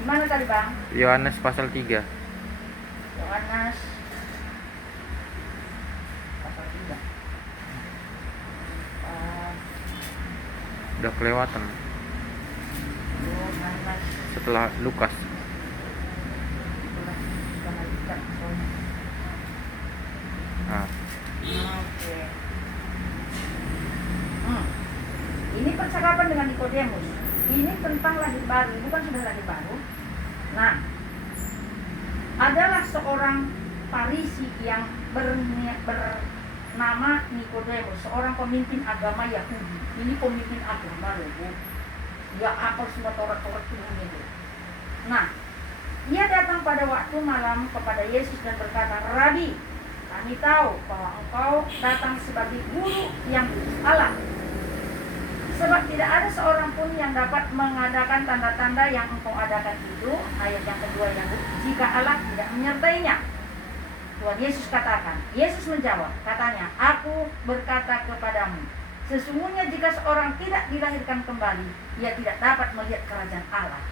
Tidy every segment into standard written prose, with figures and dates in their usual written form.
Gimana tadi Bang? Yohanes pasal 3. Yohanes pasal 3. Udah kelewatan Yohanes setelah Lukas. Nah, Oke. Ini percakapan dengan Nikodemus. Ini tentang lahir baru, bukan sudah lahir baru. Nah, adalah seorang Farisi yang bernama Nikodemus, seorang pemimpin agama Yahudi. Ini pemimpin agama loh, Bu. Dia hafal semua Taurat-Taurat ini, Bu. Nah, ia datang pada waktu malam kepada Yesus dan berkata, "Rabi, kami tahu bahwa engkau datang sebagai guru yang diutus Allah. Sebab tidak ada seorang pun yang dapat mengadakan tanda-tanda yang engkau adakan itu." Ayat yang kedua yang jika Allah tidak menyertainya. Tuhan Yesus katakan. Yesus menjawab, katanya, "Aku berkata kepadamu, sesungguhnya jika seorang tidak dilahirkan kembali, ia tidak dapat melihat kerajaan Allah."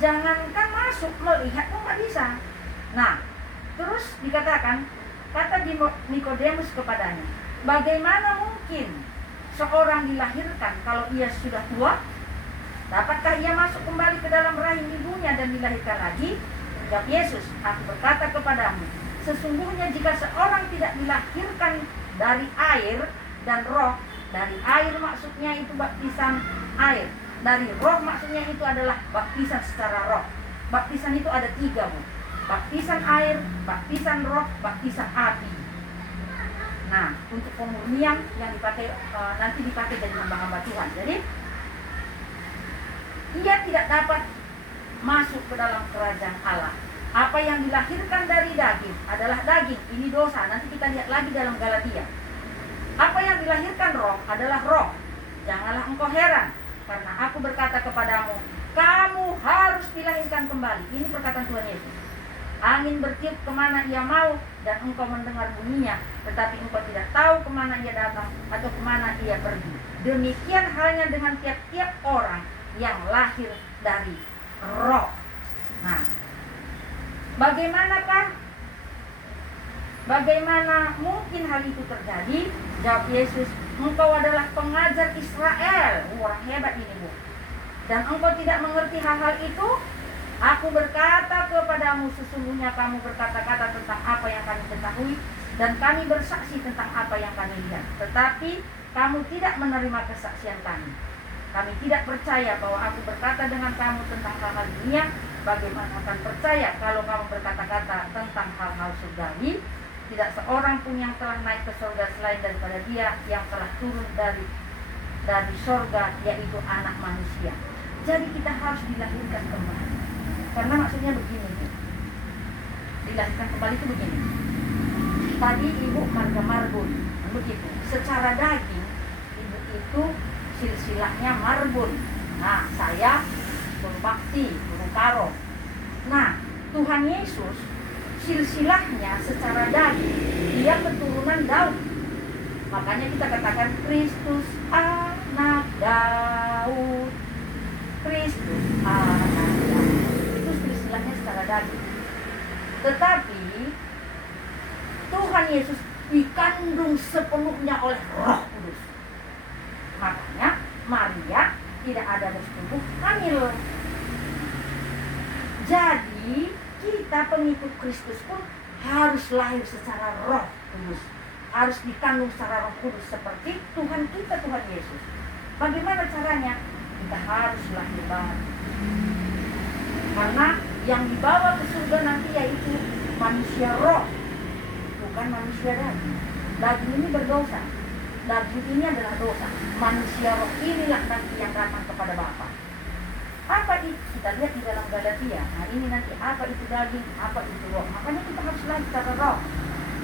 Jangankan masuk, melihat pun nggak bisa. Nah, terus dikatakan, kata Nikodemus kepadanya, "Bagaimana mungkin seorang dilahirkan kalau ia sudah tua? Dapatkah ia masuk kembali ke dalam rahim ibunya dan dilahirkan lagi?" Jawab Yesus, "Aku berkata kepadamu, sesungguhnya jika seorang tidak dilahirkan dari air dan roh," dari air maksudnya itu baptisan air, dari roh maksudnya itu adalah baptisan secara roh. Baptisan itu ada 3, Bu. Baptisan air, baptisan roh, baptisan api. Nah, untuk pemurnian yang dipakai nanti dipakai jadi hamba-hamba Tuhan. Jadi ia tidak dapat masuk ke dalam kerajaan Allah. Apa yang dilahirkan dari daging adalah daging, ini dosa. Nanti kita lihat lagi dalam Galatia. Apa yang dilahirkan roh adalah roh. Janganlah engkau heran, karena aku berkata kepadamu, kamu harus dilahirkan kembali. Ini perkataan Tuhan Yesus. Angin bertiup kemana ia mau, dan engkau mendengar bunyinya, tetapi engkau tidak tahu kemana ia datang atau kemana ia pergi. Demikian halnya dengan tiap-tiap orang yang lahir dari roh. Nah, bagaimana mungkin hal itu terjadi? Jawab Yesus, engkau adalah pengajar Israel. Orang hebat ini, Bu. Dan engkau tidak mengerti hal-hal itu? Aku berkata kepadamu, sesungguhnya kamu berkata-kata tentang apa yang kami ketahui, dan kami bersaksi tentang apa yang kami lihat. Tetapi kamu tidak menerima kesaksian kami. Kami tidak percaya bahwa aku berkata dengan kamu tentang hal-hal dunia. Bagaimana akan percaya kalau kamu berkata-kata tentang hal-hal surgawi? Tidak seorang pun yang telah naik ke surga selain daripada Dia yang telah turun dari surga, yaitu Anak Manusia. Jadi kita harus dilahirkan kembali. Karena maksudnya begini, Bu. Dilahirkan kembali itu begini. Tadi ibu marga marbun, begitu. Secara daging, ibu itu silsilahnya marbun. Nah, saya berbakti, berukaro. Nah, Tuhan Yesus silsilahnya secara daging, dia keturunan Daud. Makanya kita katakan Kristus anak Daud. Kristus anak Daud. Itu silsilahnya secara daging. Tetapi Tuhan Yesus dikandung sepenuhnya oleh Roh Kudus. Makanya Maria tidak ada bersetubuh hamil. Jadi kita pengikut Kristus pun harus lahir secara Roh Kudus, harus dikandung secara Roh Kudus seperti Tuhan kita, Tuhan Yesus. Bagaimana caranya? Kita harus lahir baru. Karena yang dibawa ke surga nanti yaitu manusia roh, bukan manusia daging. Daging ini berdosa. Daging ini adalah dosa. Manusia roh inilah nanti yang datang kepada Bapa. Apa itu? Kita lihat di dalam Galatia. Nah, ini nanti apa itu daging, apa itu roh. Makanya kita harus lahir secara roh.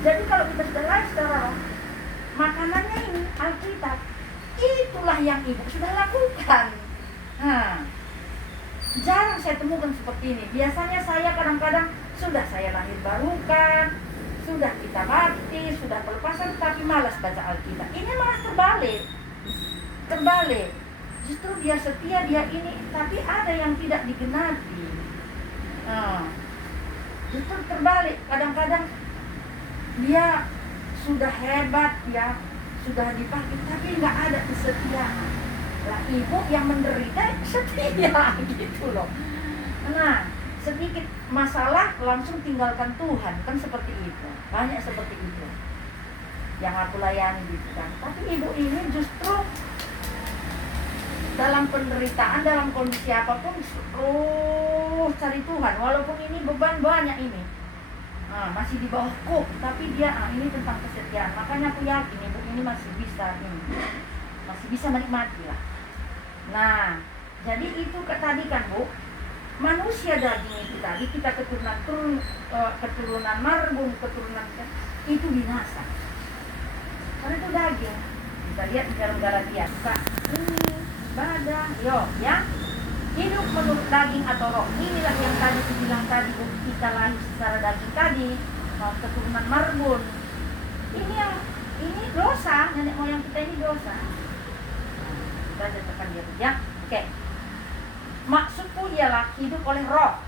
Jadi kalau kita sudah lahir secara roh, makanannya ini Alkitab. Itulah yang ibu sudah lakukan. Nah, jarang saya temukan seperti ini. Biasanya saya kadang-kadang sudah saya lahir barukan, sudah kita baptis, sudah pelepasan, tapi malas baca Alkitab. Ini malah terbalik. Justru dia setia, dia ini, tapi ada yang tidak digenapi. Justru terbalik, kadang-kadang dia sudah hebat ya, sudah dipakai, tapi nggak ada kesetiaan. Lah ibu yang menderita setia gitu loh. Nah, sedikit masalah langsung tinggalkan Tuhan, kan seperti itu. Banyak seperti itu yang aku layani gitu kan. Tapi ibu ini justru dalam penderitaan, dalam kondisi apapun cari Tuhan, walaupun ini beban banyak ini. Masih di bawah kok, tapi dia ini tentang kesetiaan. Makanya aku yakin ibu ini masih bisa menikmati lah. Nah, jadi itu tadi kan Bu, manusia daging itu tadi, kita keturunan marbun, keturunan itu binasa. Karena itu daging. Kita lihat di dalam Galatia, badan, ya. Hidup menurut daging atau roh. Inilah yang tadi dibilang tadi, kita lahir secara daging tadi, keturunan marbun. Ini dosa, nenek moyang kita ini dosa. Kita tekan dia ya. Oke. Maksudku ialah hidup oleh roh.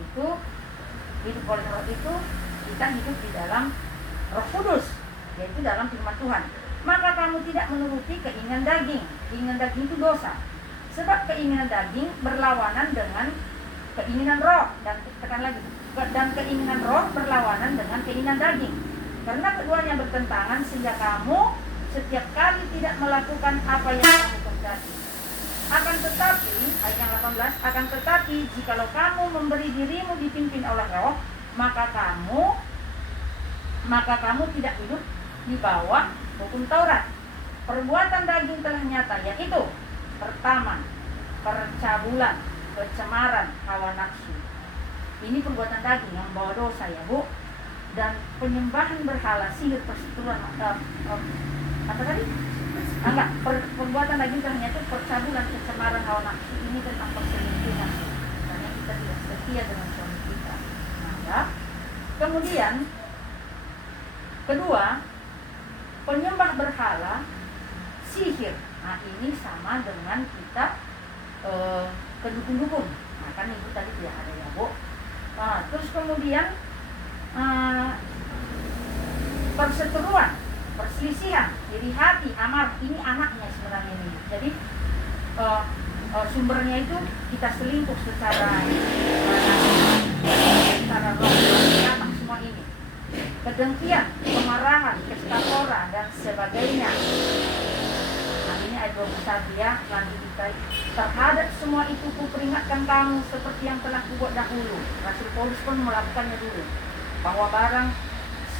Hidup oleh roh itu kita hidup di dalam Roh Kudus, yaitu dalam firman Tuhan. Maka kamu tidak menuruti keinginan daging. Keinginan daging itu dosa. Sebab keinginan daging berlawanan dengan keinginan roh, dan tekan lagi, dan keinginan roh berlawanan dengan keinginan daging. Karena keduanya bertentangan sehingga kamu setiap kali tidak melakukan apa yang kamu kerjakan. Akan tetapi, ayat yang 18, akan tetapi jikalau kamu memberi dirimu dipimpin oleh roh, maka kamu tidak hidup di bawah hukum Taurat. Perbuatan daging telah nyata, yaitu pertama, percabulan, kecemaran, hawa nafsu. Ini perbuatan daging yang membawa dosa ya Bu. Dan penyembahan berhala, sihir, perseteruan, perbuatan daging telah nyata, percabulan, kecemaran, hawa nafsu. Ini tentang perselingkuhan. Karena kita tidak setia dengan suami kita. Kemudian kedua, penyembah berhala, sihir. Nah ini sama dengan kita ke dukun-dukun. Nah kan ibu tadi tidak ada ya Bu. Terus kemudian perseteruan, perselisihan, iri hati, amarah. Ini anaknya sebenarnya ini. Jadi sumbernya itu kita selingkuh secara roh, datang semua ini. Kedengkian, kemarahan, kestatora dan sebagainya. Nah ini ayat 21 ya, lanjut kita. Terhadap semua itu kuperingatkan kamu seperti yang telah kubuat dahulu. Rasul Paulus pun melakukannya dulu. Bahwa barang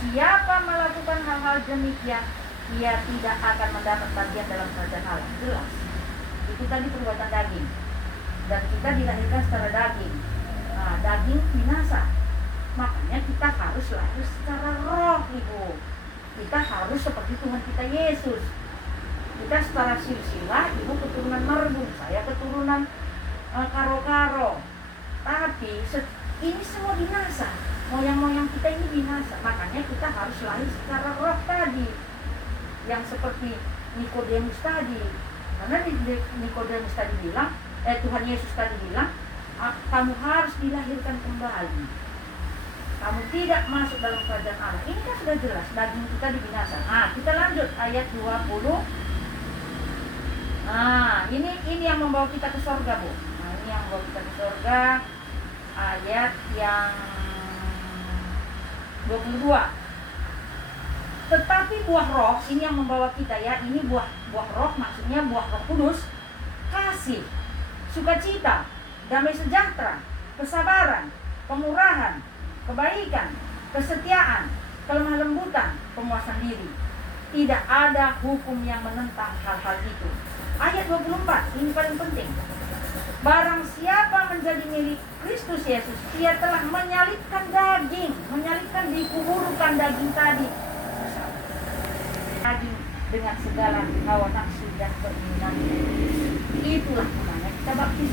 siapa melakukan hal-hal demikian, ia tidak akan mendapat bagian dalam kerajaan Allah. Jelas. Itu tadi perbuatan daging. Dan kita dilahirkan secara daging. Nah, daging binasa. Makanya kita harus lahir secara roh, Ibu. Kita harus seperti Tuhan kita Yesus. Kita secara silsilah, Ibu keturunan marbun, saya keturunan karo-karo. Tapi ini semua binasa. Moyang-moyang kita ini binasa. Makanya kita harus lahir secara roh tadi. Yang seperti Nikodemus tadi. Karena Nikodemus tadi bilang, Tuhan Yesus tadi bilang, kamu harus dilahirkan kembali. Kamu tidak masuk dalam kerajaan Allah. Ini kan sudah jelas, daging kita dibinasa. Kita lanjut ayat 20. Ini yang membawa kita ke surga, Bu. Ini yang membawa kita ke surga. Ayat yang 22. Tetapi buah roh, ini yang membawa kita ya. Ini buah roh, maksudnya buah Roh Kudus. Kasih, sukacita, damai sejahtera, kesabaran, kemurahan, kebaikan, kesetiaan, kelemah lembutan, penguasaan diri. Tidak ada hukum yang menentang hal-hal itu. Ayat 24, ini paling penting. Barang siapa menjadi milik Kristus Yesus, ia telah menyalibkan daging, dikuburkan daging tadi. Daging dengan segala hawa nafsu dan keinginan. Itulah gunanya kita baptis.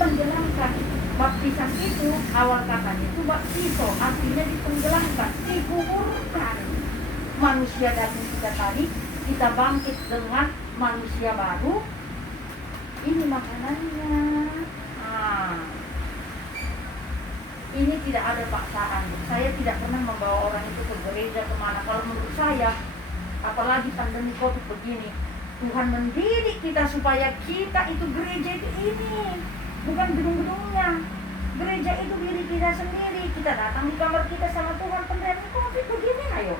Tenggelamkan. Baptisan itu awal katanya itu baptiso, artinya ditenggelamkan, dikuburkan. Manusia daging kita tadi kita bangkit dengan manusia baru, ini makanannya. Nah, ini tidak ada paksaan. Saya tidak pernah membawa orang itu ke gereja kemana. Kalau menurut saya, apalagi pandemi COVID begini, Tuhan mendidik kita supaya kita itu gereja itu ini, bukan gedung-gedungnya. Gereja itu diri kita sendiri. Kita datang di kamar kita sama Tuhan. Pandemi COVID begini, ayo.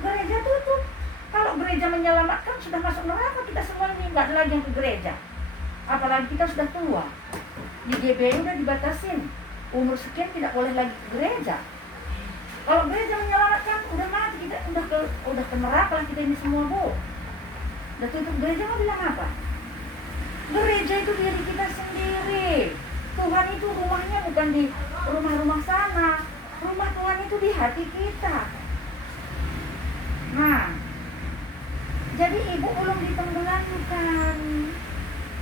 Gereja tutup. Kalau gereja menyelamatkan, sudah masuk neraka kita semua ini, nggak ada lagi yang ke gereja. Apalagi kita sudah tua. Di GBI udah dibatasin, umur sekian tidak boleh lagi ke gereja. Kalau gereja menyelamatkan, udah mati kita, udah ke neraka lah kita ini semua, Bu. Udah tutup gereja mau bilang apa? Gereja itu diri kita sendiri. Tuhan itu rumahnya bukan di rumah-rumah sana. Rumah Tuhan itu di hati kita. Nah, jadi ibu belum ditenggelamkan.